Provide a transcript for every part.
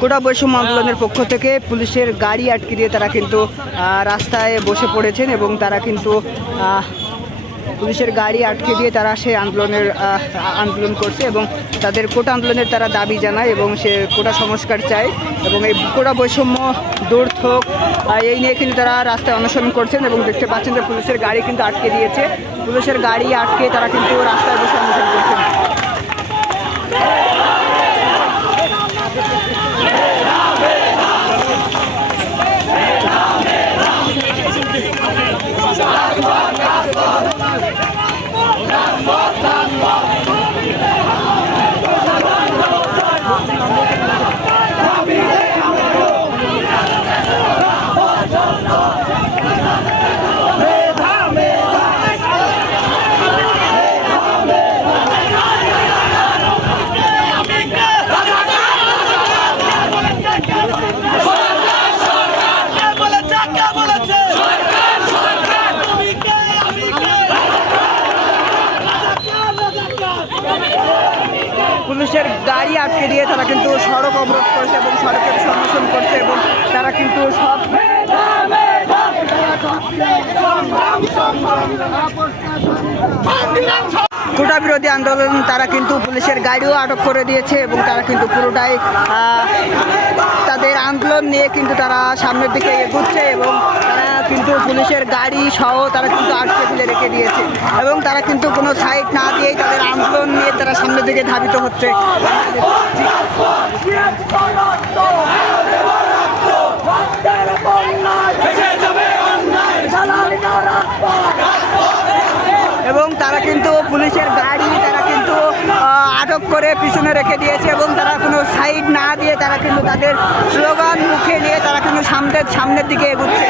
কোটা বৈষম্য আন্দোলনের পক্ষ থেকে পুলিশের গাড়ি আটকে দিয়ে তারা কিন্তু রাস্তায় বসে পড়েছেন এবং তারা কিন্তু পুলিশের গাড়ি আটকে দিয়ে তারা সেই আন্দোলনের আন্দোলন করছে এবং তাদের কোটা আন্দোলনের তারা দাবি জানায় এবং সে কোটা সংস্কার চায় এবং এই কোটা বৈষম্য দূর হোক এই নিয়ে কিন্তু তারা রাস্তায় অনুসরণ করছেন এবং দেখতে পাচ্ছেন যে পুলিশের গাড়ি কিন্তু আটকে দিয়েছে। পুলিশের গাড়ি আটকে তারা কিন্তু রাস্তায় বসে অনুসরণ করছেন। পুলিশের গাড়ি আটকে দিয়ে তারা কিন্তু সড়ক অবরোধ করছে এবং সড়কের সমর্থন করছে এবং তারা কিন্তু সব কোটা বিরোধী আন্দোলন, তারা কিন্তু পুলিশের গাড়িও আটক করে দিয়েছে এবং তারা কিন্তু পুরোটাই তাদের আন্দোলন নিয়ে কিন্তু তারা সামনের দিকে এগুচ্ছে এবং তারা কিন্তু পুলিশের গাড়ি সহ তারা কিন্তু আটকে ফেলে রেখে দিয়েছে এবং তারা কিন্তু কোনো সাইড না দিয়েই তাদের আন্দোলন নিয়ে তারা সামনের দিকে ধাবিত হচ্ছে। এবং তারা কিন্তু পুলিশের গাড়ি, তারা কিন্তু আটক করে পিছনে রেখে দিয়েছে এবং তারা কোনো সাইড না দিয়ে তারা কিন্তু তাদের স্লোগান মুখে নিয়ে তারা কিন্তু সামনের সামনের দিকে এগোচ্ছে।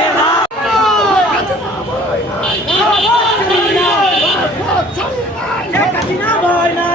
বাংলা